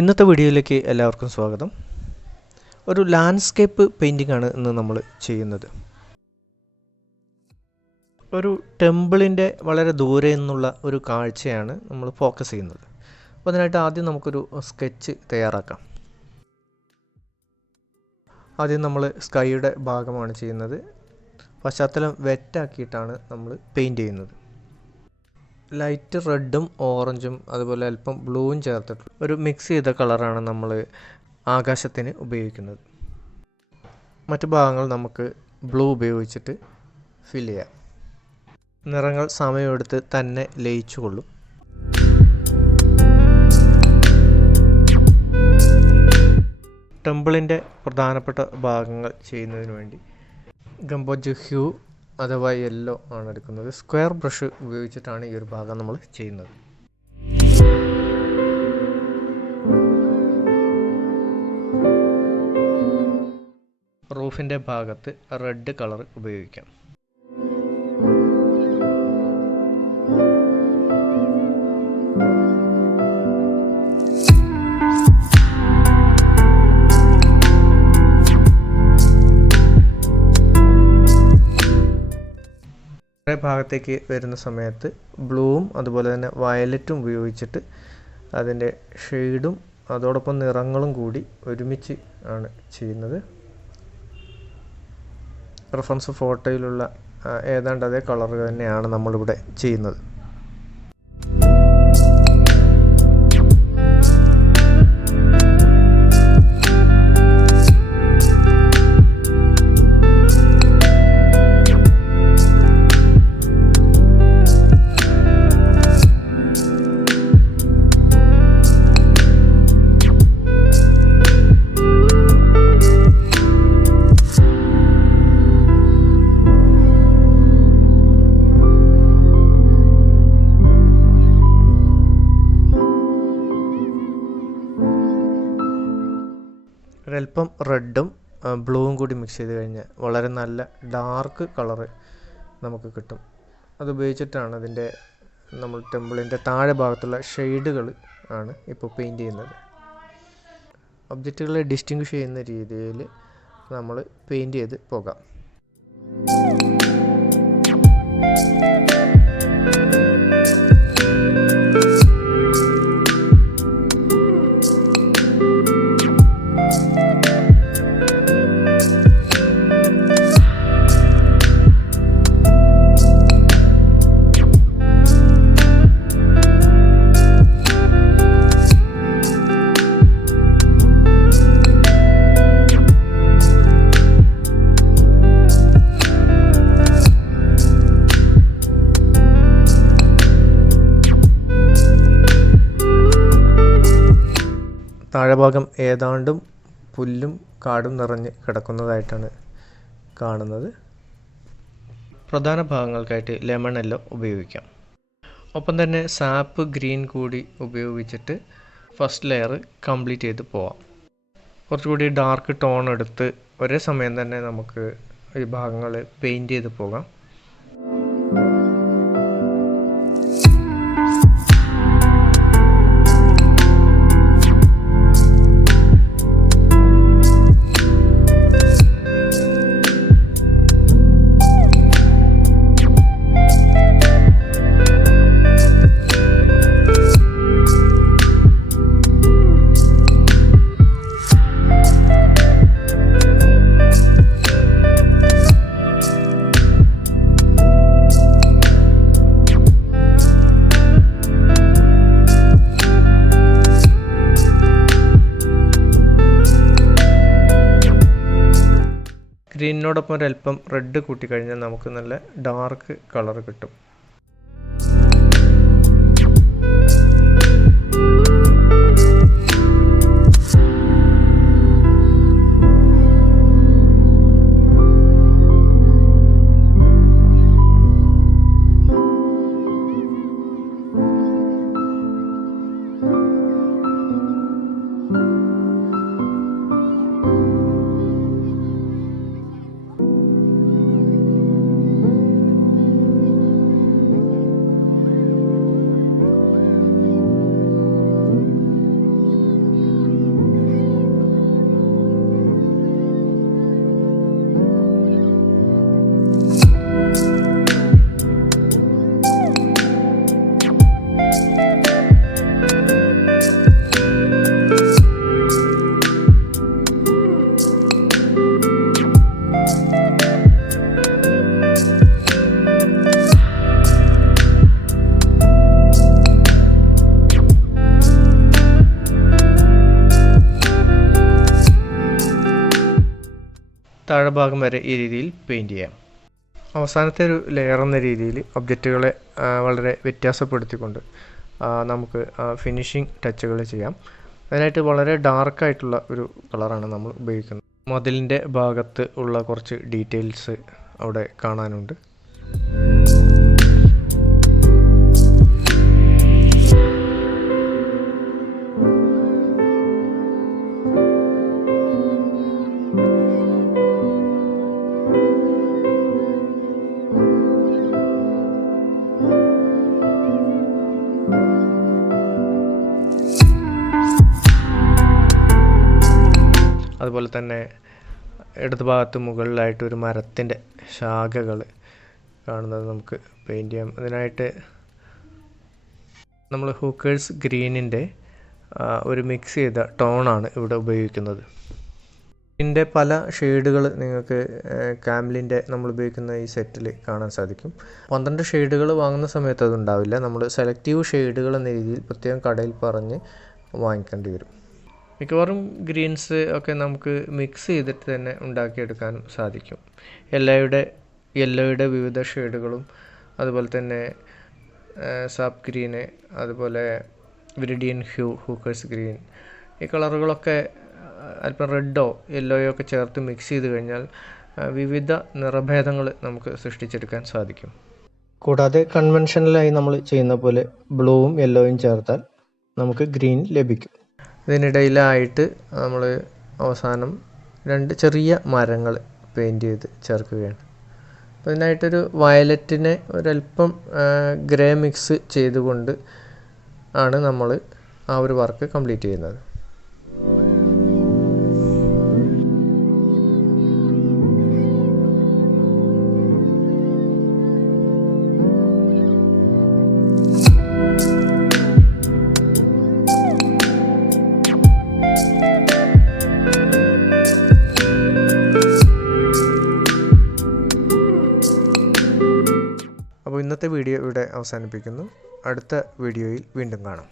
ഇന്നത്തെ വീഡിയോയിലേക്ക് എല്ലാവർക്കും സ്വാഗതം. ഒരു ലാൻഡ്സ്കേപ്പ് പെയിൻറ്റിംഗ് ആണ് ഇന്ന് നമ്മൾ ചെയ്യുന്നത്. ഒരു ടെമ്പിളിൻ്റെ വളരെ ദൂരെ നിന്നുള്ള ഒരു കാഴ്ചയാണ് നമ്മൾ ഫോക്കസ് ചെയ്യുന്നത്. അപ്പോൾ അതിനായിട്ട് ആദ്യം നമുക്കൊരു സ്കെച്ച് തയ്യാറാക്കാം. ആദ്യം നമ്മൾ സ്കൈയുടെ ഭാഗമാണ് ചെയ്യുന്നത്. പശ്ചാത്തലം വെറ്റാക്കിയിട്ടാണ് നമ്മൾ പെയിൻറ്റ് ചെയ്യുന്നത്. ലൈറ്റ് റെഡും ഓറഞ്ചും അതുപോലെ അല്പം ബ്ലൂവും ചേർത്തിട്ടുള്ള ഒരു മിക്സ് ചെയ്ത കളറാണ് നമ്മൾ ആകാശത്തിന് ഉപയോഗിക്കുന്നത്. മറ്റു ഭാഗങ്ങൾ നമുക്ക് ബ്ലൂ ഉപയോഗിച്ചിട്ട് ഫിൽ ചെയ്യാം. നിറങ്ങൾ സമയമെടുത്ത് തന്നെ ലയിച്ചു കൊള്ളും. ടെമ്പിളിൻ്റെ പ്രധാനപ്പെട്ട ഭാഗങ്ങൾ ചെയ്യുന്നതിന് വേണ്ടി ഗംബോജ് ഹ്യൂ അഥവാ യെല്ലോ ആണ് എടുക്കുന്നത്. സ്ക്വയർ ബ്രഷ് ഉപയോഗിച്ചിട്ടാണ് ഈ ഒരു ഭാഗം നമ്മൾ ചെയ്യുന്നത്. റൂഫിൻ്റെ ഭാഗത്ത് റെഡ് കളർ ഉപയോഗിക്കാം. ഭാഗത്തേക്ക് വരുന്ന സമയത്ത് ബ്ലൂവും അതുപോലെ തന്നെ വയലറ്റും ഉപയോഗിച്ചിട്ട് അതിൻ്റെ ഷെയ്ഡും അതോടൊപ്പം നിറങ്ങളും കൂടി ഒരുമിച്ച് ആണ് ചെയ്യുന്നത്. റെഫറൻസ് ഫോട്ടോയിലുള്ള ഏതാണ്ട് അതേ കളർ തന്നെയാണ് നമ്മളിവിടെ ചെയ്യുന്നത്. ഒരല്പം റെഡും ബ്ലൂവും കൂടി മിക്സ് ചെയ്ത് കഴിഞ്ഞാൽ വളരെ നല്ല ഡാർക്ക് കളറ് നമുക്ക് കിട്ടും. അതുപയോഗിച്ചിട്ടാണ് അതിൻ്റെ നമ്മൾ ടെമ്പിളിൻ്റെ താഴെ ഭാഗത്തുള്ള ഷെയ്ഡുകൾ ആണ് ഇപ്പോൾ പെയിൻറ്റ് ചെയ്യുന്നത്. ഒബ്ജക്റ്റുകളെ ഡിസ്റ്റിങ്വിഷ് ചെയ്യുന്ന രീതിയിൽ നമ്മൾ പെയിൻറ്റ് ചെയ്ത് പോകാം. താഴെഭാഗം ഏതാണ്ടും പുല്ലും കാടും നിറഞ്ഞ് കിടക്കുന്നതായിട്ടാണ് കാണുന്നത്. പ്രധാന ഭാഗങ്ങൾക്കായിട്ട് ലെമൺ യെല്ലോ ഉപയോഗിക്കാം. ഒപ്പം തന്നെ സാപ്പ് ഗ്രീൻ കൂടി ഉപയോഗിച്ചിട്ട് ഫസ്റ്റ് ലെയർ കംപ്ലീറ്റ് ചെയ്ത് പോവാം. കുറച്ചുകൂടി ഡാർക്ക് ടോൺ എടുത്ത് ഒരേ സമയം തന്നെ നമുക്ക് ഈ ഭാഗങ്ങൾ പെയിൻറ്റ് ചെയ്ത് പോകാം. ഗ്രീനിനോടൊപ്പം ഒരല്പം റെഡ് കൂട്ടിക്കഴിഞ്ഞാൽ നമുക്ക് നല്ല ഡാർക്ക് കളർ കിട്ടും. താഴെ ഭാഗം വരെ ഈ രീതിയിൽ പെയിൻറ്റ് ചെയ്യാം. അവസാനത്തെ ഒരു ലെയർ എന്ന രീതിയിൽ ഒബ്ജക്റ്റുകളെ വളരെ വ്യത്യാസപ്പെടുത്തിക്കൊണ്ട് നമുക്ക് ഫിനിഷിംഗ് ടച്ചുകൾ ചെയ്യാം. അതിനായിട്ട് വളരെ ഡാർക്കായിട്ടുള്ള ഒരു കളറാണ് നമ്മൾ ഉപയോഗിക്കുന്നത്. മതിലിൻ്റെ ഭാഗത്ത് ഉള്ള കുറച്ച് ഡീറ്റെയിൽസ് അവിടെ കാണാനുണ്ട്. അതുപോലെ തന്നെ ഇടതുഭാഗത്ത് മുകളിലായിട്ട് ഒരു മരത്തിൻ്റെ ശാഖകൾ കാണുന്നത് നമുക്ക് പെയിൻറ്റ് ചെയ്യാം. അതിനായിട്ട് നമ്മൾ ഹൂക്കേഴ്സ് ഗ്രീനിൻ്റെ ഒരു മിക്സ് ചെയ്ത ടോണാണ് ഇവിടെ ഉപയോഗിക്കുന്നത്. ഇതിൻ്റെ പല ഷെയ്ഡുകൾ നിങ്ങൾക്ക് കാംലിൻ്റെ നമ്മൾ ഉപയോഗിക്കുന്ന ഈ സെറ്റിൽ കാണാൻ സാധിക്കും. 12 ഷെയ്ഡുകൾ വാങ്ങുന്ന സമയത്ത് അതുണ്ടാവില്ല. നമ്മൾ സെലക്റ്റീവ് ഷെയ്ഡുകൾ എന്ന രീതിയിൽ പ്രത്യേകം കടയിൽ പറഞ്ഞ് വാങ്ങിക്കേണ്ടി വരും. മിക്കവാറും ഗ്രീൻസ് ഒക്കെ നമുക്ക് മിക്സ് ചെയ്തിട്ട് തന്നെ ഉണ്ടാക്കിയെടുക്കാനും സാധിക്കും. യെല്ലോയുടെ വിവിധ ഷെയ്ഡുകളും അതുപോലെ തന്നെ സാപ്പ് ഗ്രീന്, അതുപോലെ വിരിഡിയൻ ഹ്യൂ, ഹൂക്കേഴ്സ് ഗ്രീൻ, ഈ കളറുകളൊക്കെ അല്പം റെഡോ യെല്ലോയോ ഒക്കെ ചേർത്ത് മിക്സ് ചെയ്ത് കഴിഞ്ഞാൽ വിവിധ നിറഭേദങ്ങൾ നമുക്ക് സൃഷ്ടിച്ചെടുക്കാൻ സാധിക്കും. കൂടാതെ കൺവെൻഷനലായി നമ്മൾ ചെയ്യുന്ന പോലെ ബ്ലൂവും യെല്ലോയും ചേർത്താൽ നമുക്ക് ഗ്രീൻ ലഭിക്കും. ഇതിനിടയിലായിട്ട് നമ്മൾ അവസാനം 2 ചെറിയ മരങ്ങൾ പെയിൻറ്റ് ചെയ്ത് ചേർക്കുകയാണ്. അപ്പോൾ ഇതിനായിട്ടൊരു വയലറ്റിനെ ഒരല്പം ഗ്രേ മിക്സ് ചെയ്തുകൊണ്ട് ആണ് നമ്മൾ ആ ഒരു വർക്ക് കംപ്ലീറ്റ് ചെയ്യുന്നത്. അപ്പോൾ ഇന്നത്തെ വീഡിയോ ഇവിടെ അവസാനിപ്പിക്കുന്നു. അടുത്ത വീഡിയോയിൽ വീണ്ടും കാണാം.